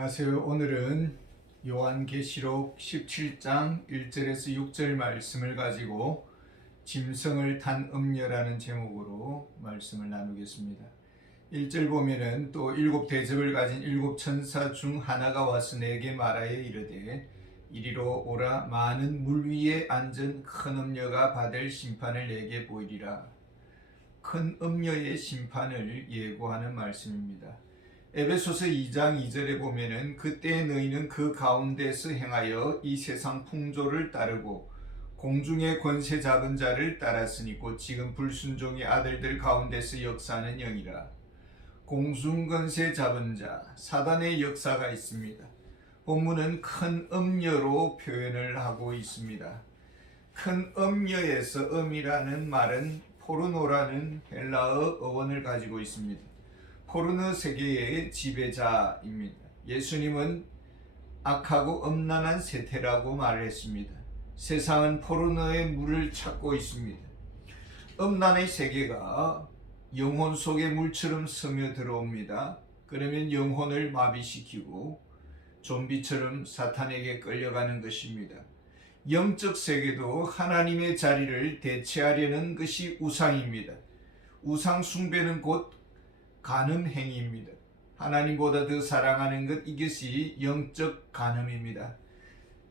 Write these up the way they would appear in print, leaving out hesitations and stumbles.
안녕하세요. 오늘은 요한계시록 17장 1절에서 6절 말씀을 가지고 짐승을 탄 음녀라는 제목으로 말씀을 나누겠습니다. 1절 보면은 또 일곱 대접을 가진 일곱 천사 중 하나가 와서 내게 말하여 이르되 이리로 오라. 많은 물 위에 앉은 큰 음녀가 받을 심판을 내게 보이리라. 큰 음녀의 심판을 예고하는 말씀입니다. 에베소서 2장 2절에 보면은 그때 너희는 그 가운데서 행하여 이 세상 풍조를 따르고 공중의 권세 잡은 자를 따랐으니 곧 지금 불순종의 아들들 가운데서 역사하는 영이라. 공중 권세 잡은 자, 사단의 역사가 있습니다. 본문은 큰 음녀로 표현을 하고 있습니다. 큰 음녀에서 음이라는 말은 포르노라는 헬라어 어원을 가지고 있습니다. 포르노 세계의 지배자입니다. 예수님은 악하고 음란한 세태라고 말을 했습니다. 세상은 포르노의 물을 찾고 있습니다. 음란의 세계가 영혼 속에 물처럼 스며들어옵니다. 그러면 영혼을 마비시키고 좀비처럼 사탄에게 끌려가는 것입니다. 영적 세계도 하나님의 자리를 대체하려는 것이 우상입니다. 우상 숭배는 곧 간음 행위입니다. 하나님보다 더 사랑하는 것, 이것이 영적 간음입니다.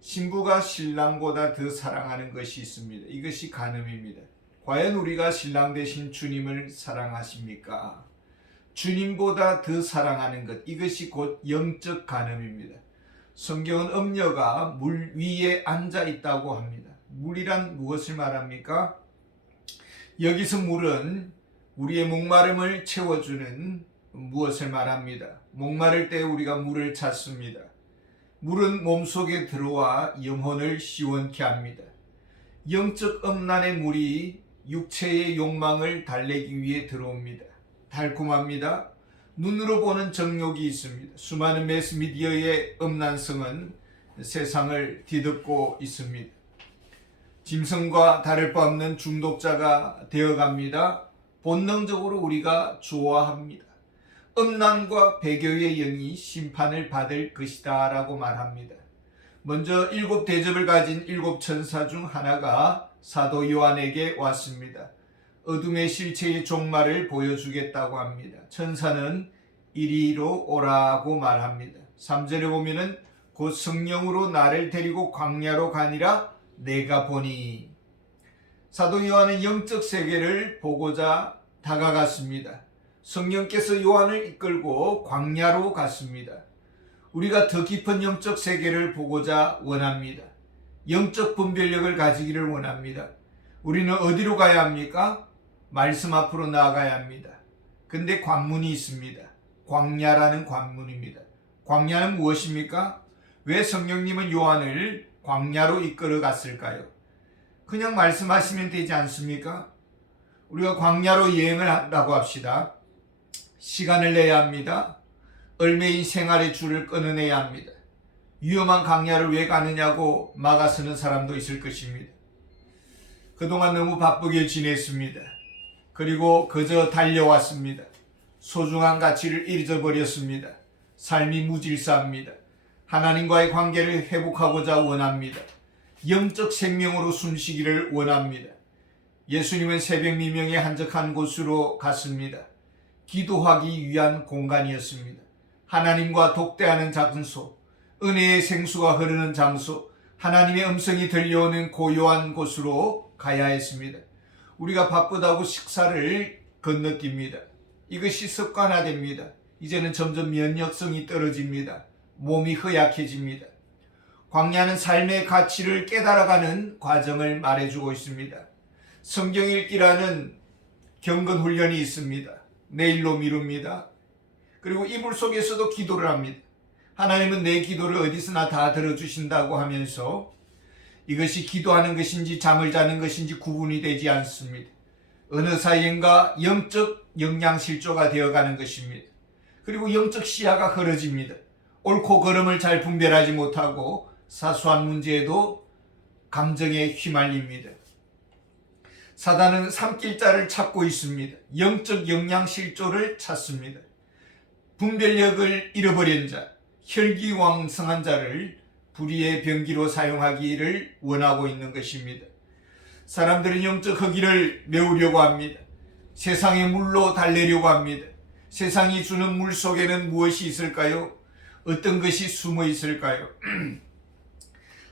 신부가 신랑보다 더 사랑하는 것이 있습니다. 이것이 간음입니다. 과연 우리가 신랑 되신 주님을 사랑하십니까? 주님보다 더 사랑하는 것, 이것이 곧 영적 간음입니다. 성경은 음녀가 물 위에 앉아 있다고 합니다. 물이란 무엇을 말합니까? 여기서 물은 우리의 목마름을 채워주는 무엇을 말합니다. 목마를 때 우리가 물을 찾습니다. 물은 몸속에 들어와 영혼을 시원케 합니다. 영적 음란의 물이 육체의 욕망을 달래기 위해 들어옵니다. 달콤합니다. 눈으로 보는 정욕이 있습니다. 수많은 매스미디어의 음란성은 세상을 뒤덮고 있습니다. 짐승과 다를 바 없는 중독자가 되어갑니다. 본능적으로 우리가 좋아합니다. 음란과 배교의 영이 심판을 받을 것이다 라고 말합니다. 먼저 일곱 대접을 가진 일곱 천사 중 하나가 사도 요한에게 왔습니다. 어둠의 실체의 종말을 보여주겠다고 합니다. 천사는 이리로 오라고 말합니다. 3절에 보면은 곧 성령으로 나를 데리고 광야로 가니라 내가 보니. 사도 요한은 영적 세계를 보고자 다가갔습니다. 성령께서 요한을 이끌고 광야로 갔습니다. 우리가 더 깊은 영적 세계를 보고자 원합니다. 영적 분별력을 가지기를 원합니다. 우리는 어디로 가야 합니까? 말씀 앞으로 나아가야 합니다. 근데 관문이 있습니다. 광야라는 관문입니다. 광야는 무엇입니까? 왜 성령님은 요한을 광야로 이끌어 갔을까요? 그냥 말씀하시면 되지 않습니까? 우리가 광야로 여행을 한다고 합시다. 시간을 내야 합니다. 얼매인 생활의 줄을 끊어내야 합니다. 위험한 광야를 왜 가느냐고 막아서는 사람도 있을 것입니다. 그동안 너무 바쁘게 지냈습니다. 그리고 그저 달려왔습니다. 소중한 가치를 잊어버렸습니다. 삶이 무질서합니다. 하나님과의 관계를 회복하고자 원합니다. 영적 생명으로 숨쉬기를 원합니다. 예수님은 새벽 미명에 한적한 곳으로 갔습니다. 기도하기 위한 공간이었습니다. 하나님과 독대하는 장소, 은혜의 생수가 흐르는 장소, 하나님의 음성이 들려오는 고요한 곳으로 가야 했습니다. 우리가 바쁘다고 식사를 건너뜁니다. 이것이 습관화됩니다. 이제는 점점 면역성이 떨어집니다. 몸이 허약해집니다. 광야는 삶의 가치를 깨달아가는 과정을 말해주고 있습니다. 성경 읽기라는 경건 훈련이 있습니다. 내일로 미룹니다. 그리고 이불 속에서도 기도를 합니다. 하나님은 내 기도를 어디서나 다 들어주신다고 하면서 이것이 기도하는 것인지 잠을 자는 것인지 구분이 되지 않습니다. 어느 사이인가 영적 영양실조가 되어가는 것입니다. 그리고 영적 시야가 흐려집니다. 옳고 그름을 잘 분별하지 못하고 사소한 문제에도 감정에 휘말립니다. 사단은 삼킬자를 찾고 있습니다. 영적 영양실조를 찾습니다. 분별력을 잃어버린 자, 혈기왕성한 자를 불의의 병기로 사용하기를 원하고 있는 것입니다. 사람들은 영적 허기를 메우려고 합니다. 세상의 물로 달래려고 합니다. 세상이 주는 물 속에는 무엇이 있을까요? 어떤 것이 숨어 있을까요?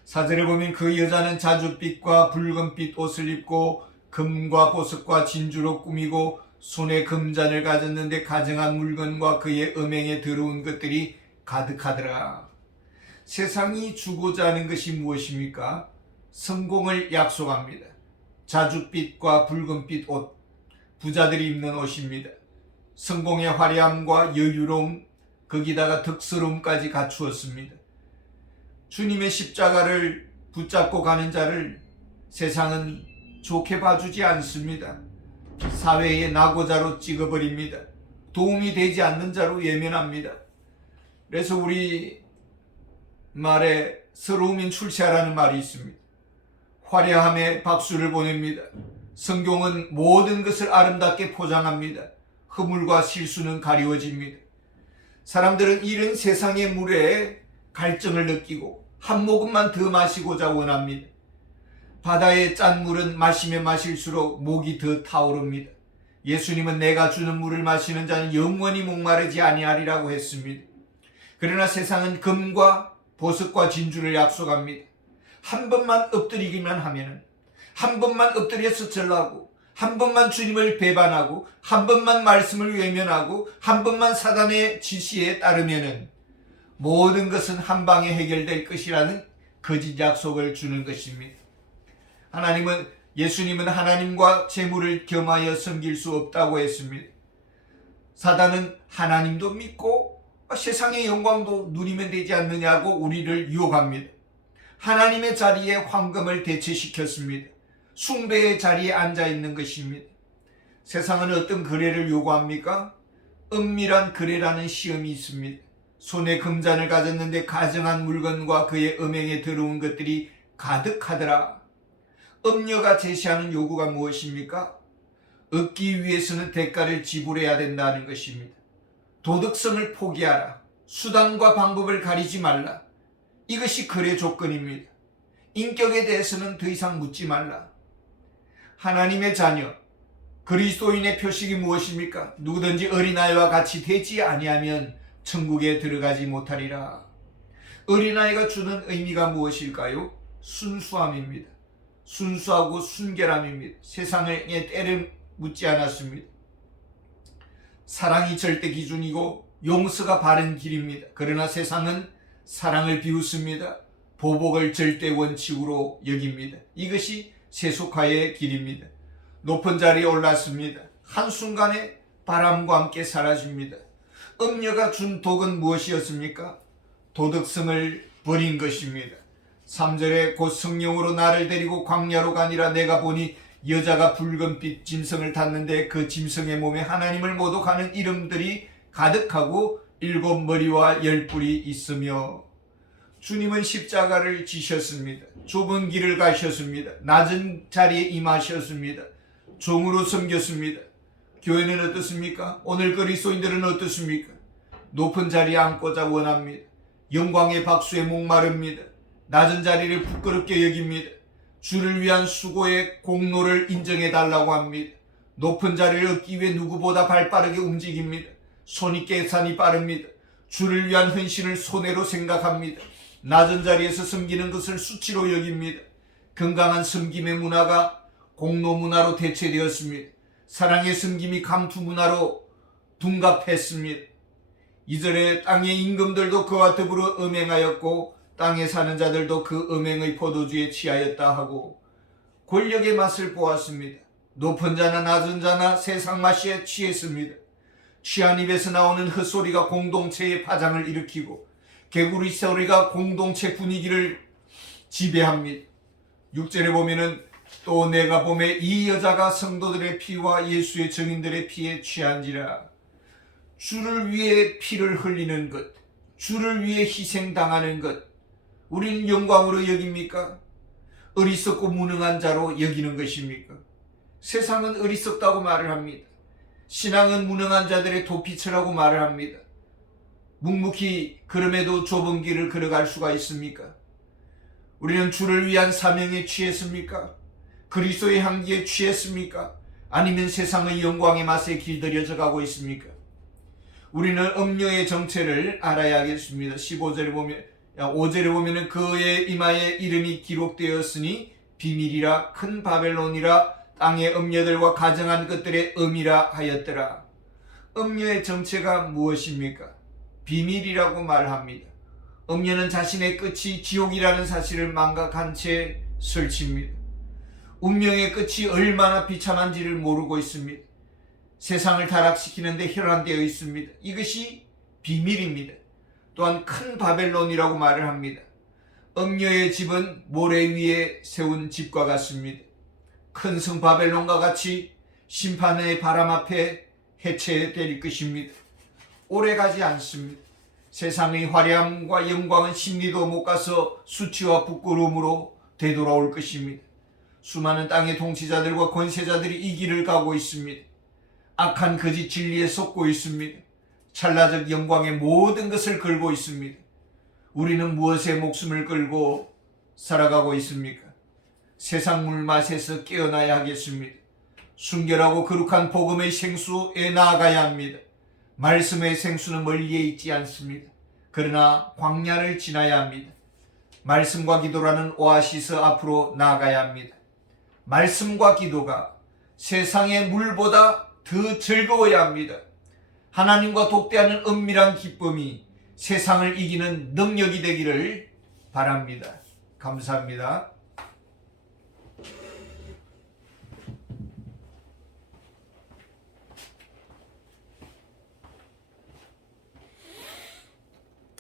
4절에 보면 그 여자는 자줏빛과 붉은빛 옷을 입고 금과 보석과 진주로 꾸미고 손에 금잔을 가졌는데 가증한 물건과 그의 음행에 더러운 것들이 가득하더라. 세상이 주고자 하는 것이 무엇입니까? 성공을 약속합니다. 자줏빛과 붉은빛 옷, 부자들이 입는 옷입니다. 성공의 화려함과 여유로움, 거기다가 덕스러움까지 갖추었습니다. 주님의 십자가를 붙잡고 가는 자를 세상은 좋게 봐주지 않습니다. 사회의 낙오자로 찍어버립니다. 도움이 되지 않는 자로 외면합니다. 그래서 우리 말에 서러움인 출세하라는 말이 있습니다. 화려함에 박수를 보냅니다. 성경은 모든 것을 아름답게 포장합니다. 허물과 실수는 가리워집니다. 사람들은 이런 세상의 물에 갈증을 느끼고 한 모금만 더 마시고자 원합니다. 바다의 짠 물은 마시면 마실수록 목이 더 타오릅니다. 예수님은 내가 주는 물을 마시는 자는 영원히 목마르지 아니하리라고 했습니다. 그러나 세상은 금과 보석과 진주를 약속합니다. 한 번만 엎드리기만 하면은, 한 번만 엎드려서 절하고, 한 번만 주님을 배반하고, 한 번만 말씀을 외면하고, 한 번만 사단의 지시에 따르면은 모든 것은 한 방에 해결될 것이라는 거짓 약속을 주는 것입니다. 예수님은 하나님과 재물을 겸하여 섬길 수 없다고 했습니다. 사단은 하나님도 믿고 세상의 영광도 누리면 되지 않느냐고 우리를 유혹합니다. 하나님의 자리에 황금을 대체시켰습니다. 숭배의 자리에 앉아 있는 것입니다. 세상은 어떤 거래를 요구합니까? 은밀한 거래라는 시험이 있습니다. 손에 금잔을 가졌는데 가증한 물건과 그의 음행에 더러운 것들이 가득하더라. 음녀가 제시하는 요구가 무엇입니까? 얻기 위해서는 대가를 지불해야 된다는 것입니다. 도덕성을 포기하라. 수단과 방법을 가리지 말라. 이것이 거래 조건입니다. 인격에 대해서는 더 이상 묻지 말라. 하나님의 자녀, 그리스도인의 표식이 무엇입니까? 누구든지 어린아이와 같이 되지 아니하면 천국에 들어가지 못하리라. 어린아이가 주는 의미가 무엇일까요? 순수함입니다. 순수하고 순결함입니다. 세상에 때를 묻지 않았습니다. 사랑이 절대 기준이고 용서가 바른 길입니다. 그러나 세상은 사랑을 비웃습니다. 보복을 절대 원칙으로 여깁니다. 이것이 세속화의 길입니다. 높은 자리에 올랐습니다. 한순간에 바람과 함께 사라집니다. 음녀가 준 독은 무엇이었습니까? 도덕성을 버린 것입니다. 3절에 곧 성령으로 나를 데리고 광야로 가니라. 내가 보니 여자가 붉은빛 짐승을 탔는데 그 짐승의 몸에 하나님을 모독하는 이름들이 가득하고 7머리와 10뿔이 있으며. 주님은 십자가를 지셨습니다. 좁은 길을 가셨습니다. 낮은 자리에 임하셨습니다. 종으로 섬겼습니다. 교회는 어떻습니까? 오늘 그리스도인들은 어떻습니까? 높은 자리에 앉고자 원합니다. 영광의 박수에 목마릅니다. 낮은 자리를 부끄럽게 여깁니다. 주를 위한 수고의 공로를 인정해 달라고 합니다. 높은 자리를 얻기 위해 누구보다 발빠르게 움직입니다. 손이 계산이 빠릅니다. 주를 위한 헌신을 손해로 생각합니다. 낮은 자리에서 섬기는 것을 수치로 여깁니다. 건강한 섬김의 문화가 공로 문화로 대체되었습니다. 사랑의 섬김이 감투 문화로 둔갑했습니다. 2절에 땅의 임금들도 그와 더불어 음행하였고 땅에 사는 자들도 그 음행의 포도주에 취하였다 하고 권력의 맛을 보았습니다. 높은 자나 낮은 자나 세상 맛에 취했습니다. 취한 입에서 나오는 헛소리가 공동체의 파장을 일으키고 개구리 소리가 공동체 분위기를 지배합니다. 6절에 보면은 또 내가 보매 이 여자가 성도들의 피와 예수의 증인들의 피에 취한지라. 주를 위해 피를 흘리는 것, 주를 위해 희생당하는 것, 우리는 영광으로 여깁니까? 어리석고 무능한 자로 여기는 것입니까? 세상은 어리석다고 말을 합니다. 신앙은 무능한 자들의 도피처라고 말을 합니다. 묵묵히 걸음에도 좁은 길을 걸어갈 수가 있습니까? 우리는 주를 위한 사명에 취했습니까? 그리스도의 향기에 취했습니까? 아니면 세상의 영광의 맛에 길들여져 가고 있습니까? 우리는 음료의 정체를 알아야겠습니다. 5절에 보면 그의 이마에 이름이 기록되었으니 비밀이라 큰 바벨론이라 땅의 음녀들과 가정한 것들의 음이라 하였더라. 음녀의 정체가 무엇입니까? 비밀이라고 말합니다. 음녀는 자신의 끝이 지옥이라는 사실을 망각한 채 설칩니다. 운명의 끝이 얼마나 비참한지를 모르고 있습니다. 세상을 타락시키는데 혈안되어 있습니다. 이것이 비밀입니다. 또한 큰 바벨론이라고 말을 합니다. 음녀의 집은 모래 위에 세운 집과 같습니다. 큰 성 바벨론과 같이 심판의 바람 앞에 해체될 것입니다. 오래가지 않습니다. 세상의 화려함과 영광은 심리도 못 가서 수치와 부끄러움으로 되돌아올 것입니다. 수많은 땅의 통치자들과 권세자들이 이 길을 가고 있습니다. 악한 거짓 진리에 속고 있습니다. 찰나적 영광의 모든 것을 걸고 있습니다. 우리는 무엇에 목숨을 걸고 살아가고 있습니까? 세상 물맛에서 깨어나야 하겠습니다. 순결하고 거룩한 복음의 생수에 나아가야 합니다. 말씀의 생수는 멀리에 있지 않습니다. 그러나 광야를 지나야 합니다. 말씀과 기도라는 오아시스 앞으로 나아가야 합니다. 말씀과 기도가 세상의 물보다 더 즐거워야 합니다. 하나님과 독대하는 은밀한 기쁨이 세상을 이기는 능력이 되기를 바랍니다. 감사합니다.